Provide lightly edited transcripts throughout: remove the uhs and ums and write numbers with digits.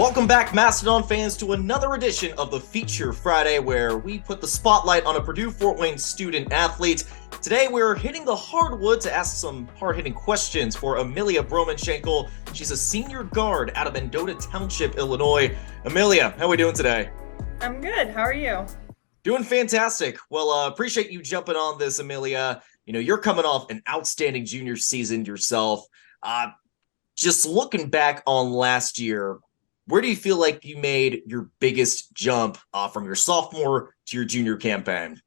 Welcome back, Mastodon fans, to another edition of the Feature Friday, where we put the spotlight on a Purdue Fort Wayne student athlete. Today, we're hitting the hardwood to ask some hard-hitting questions for Amellia Bromenschenkel. She's a senior guard out of Mendota Township, Illinois. Amellia, how are we doing today? I'm good. How are you? Doing fantastic. Well, appreciate you jumping on this, Amellia. You know, you're coming off an outstanding junior season yourself. Just looking back on last year, where do you feel like you made your biggest jump from your sophomore to your junior campaign?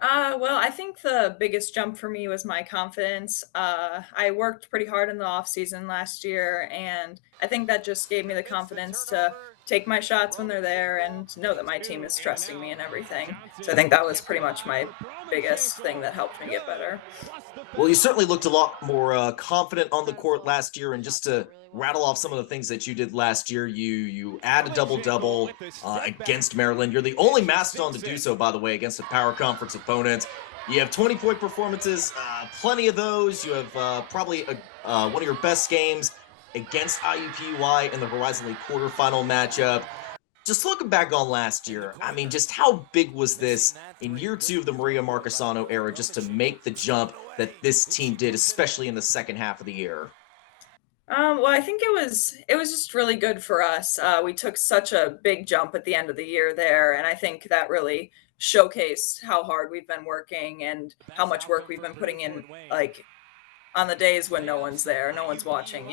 Well, I think the biggest jump for me was my confidence. I worked pretty hard in the off season last year, and I think that just gave me the confidence to take my shots when they're there and know that my team is trusting me and everything. So I think that was pretty much my biggest thing that helped me get better. Well, you certainly looked a lot more confident on the court last year, and just to rattle off some of the things that you did last year, you add a double-double against Maryland. You're the only Mastodon to do so, by the way, against a power conference opponent. You have 20-point performances, plenty of those. You have probably one of your best games against IUPUI in the Horizon League quarterfinal matchup. Just looking back on last year, I mean, just how big was this in year two of the Maria Marchesano era, just to make the jump that this team did, especially in the second half of the year? Well, I think it was just really good for us. We took such a big jump at the end of the year there, and I think that really showcased how hard we've been working and how much work we've been putting in, like on the days when no one's there, no one's watching.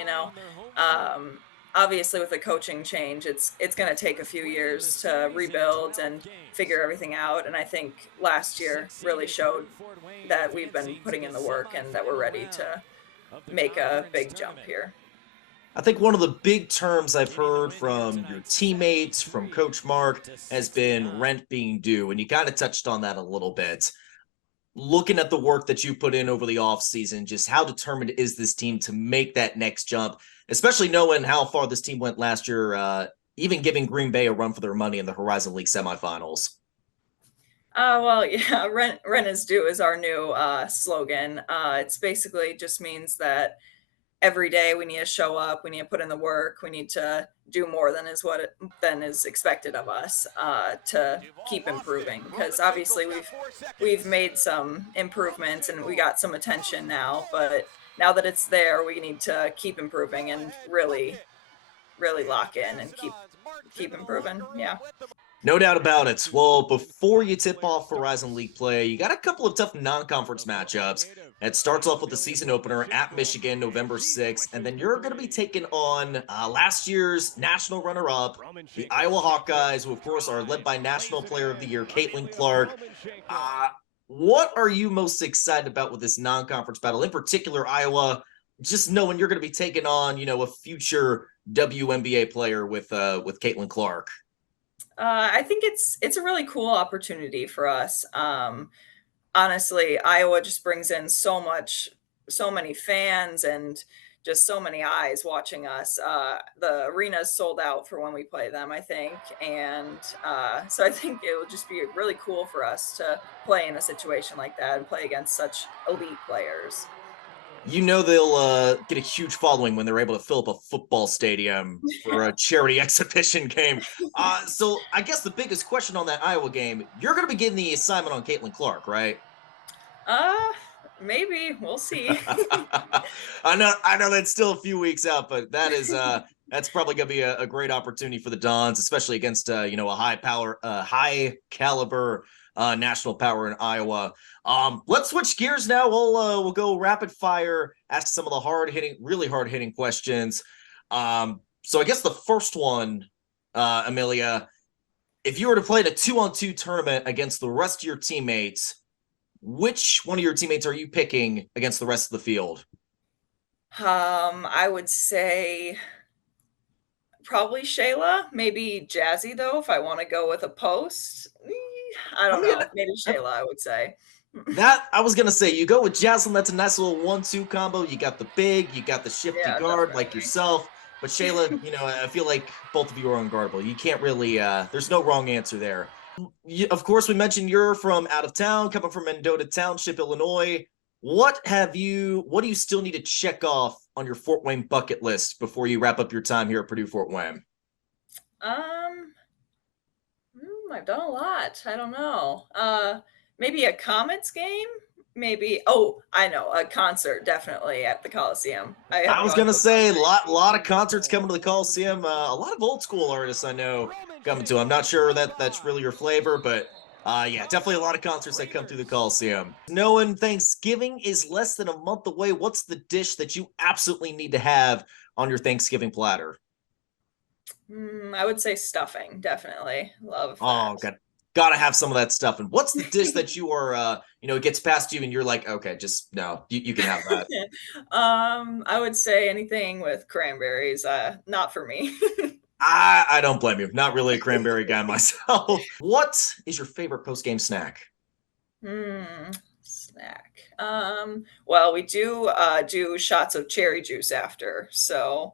Um, Obviously, with the coaching change, it's going to take a few years to rebuild and figure everything out. And I think last year really showed that we've been putting in the work and that we're ready to make a big jump here. I think one of the big terms I've heard from your teammates, from Coach Mark, has been rent being due, and you kind of touched on that a little bit. Looking at the work that you put in over the offseason, just how determined is this team to make that next jump, especially knowing how far this team went last year, even giving Green Bay a run for their money in the Horizon League semifinals? Well, yeah, rent is due is our new slogan. It's basically just means that every day we need to show up, we need to put in the work, we need to do more than is expected of us to keep improving. Because obviously we've made some improvements and we got some attention now, but now that it's there, we need to keep improving and really lock in and keep improving. Yeah. No doubt about it. Well, before you tip off Horizon League play, you got a couple of tough non-conference matchups. It starts off with the season opener at Michigan, November 6th, and then you're going to be taking on last year's national runner-up, the Iowa Hawkeyes, who, of course, are led by National Player of the Year, Caitlin Clark. Uh, what are you most excited about with this non-conference battle? In particular, Iowa, just knowing you're going to be taking on, a future WNBA player with Caitlin Clark. I think it's a really cool opportunity for us. Honestly, Iowa just brings in so many fans and just so many eyes watching us. The arena's sold out for when we play them, I think, and so I think it will just be really cool for us to play in a situation like that and play against such elite players. They'll get a huge following when they're able to fill up a football stadium for a charity exhibition game. So I guess the biggest question on that Iowa game, you're going to be getting the assignment on Caitlin Clark, right? Uh, Maybe we'll see. I know that's still a few weeks out, but that's probably going to be a great opportunity for the Dons, especially against a high caliber national power in Iowa. Let's switch gears now. We'll go rapid fire, ask some of the really hard hitting questions. So I guess the first one, Amelia, if you were to play in a 2-on-2 tournament against the rest of your teammates, which one of your teammates are you picking against the rest of the field? I would say probably Shayla, maybe Jazzy though, if I want to go with a post. I I don't mean, know. Maybe Shayla, I would say. that I was gonna say, you go with Jaslyn. That's a nice little 1-2 combo. You got the big, you got the shifty Yeah, guard like definitely. yourself. But Shayla, I feel like both of you are unguardable. You can't really. There's no wrong answer there. Of course, we mentioned you're from out of town, coming from Mendota Township, Illinois. What do you still need to check off on your Fort Wayne bucket list before you wrap up your time here at Purdue Fort Wayne? Um, I've done a lot. I don't know. Maybe a Comets game? Maybe. Oh, I know, a concert definitely at the Coliseum. I I haven't was gone gonna to a say concert. lot of concerts coming to the Coliseum. A lot of old school artists I know coming to. I'm not sure that that's really your flavor, but yeah, definitely a lot of concerts that come through the Coliseum. Knowing Thanksgiving is less than a month away, what's the dish that you absolutely need to have on your Thanksgiving platter? I would say stuffing, definitely. Love Oh, that. gotta have some of that stuff. And what's the dish that you are, it gets past you and you're like, okay, just no, you can have that. I would say anything with cranberries, not for me. I don't blame you. Not really a cranberry guy myself. What is your favorite post game snack? Snack. Well, we do shots of cherry juice after, so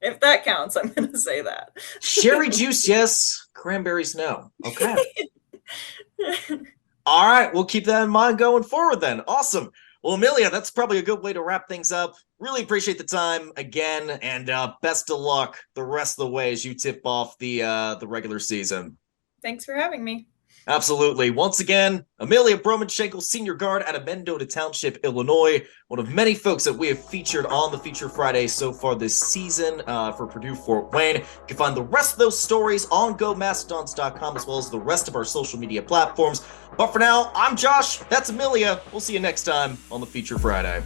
if that counts, I'm gonna say that. Cherry juice, yes. Cranberries, no. Okay. All right. We'll keep that in mind going forward then. Awesome. Well, Amelia, that's probably a good way to wrap things up. Really appreciate the time again, and best of luck the rest of the way as you tip off the regular season. Thanks for having me. Absolutely. Once again, Amellia Bromenschenkel, senior guard out of Mendota Township, Illinois, one of many folks that we have featured on the Feature Friday so far this season for Purdue Fort Wayne. You can find the rest of those stories on GoMastodons.com as well as the rest of our social media platforms. But for now, I'm Josh. That's Amelia. We'll see you next time on the Feature Friday.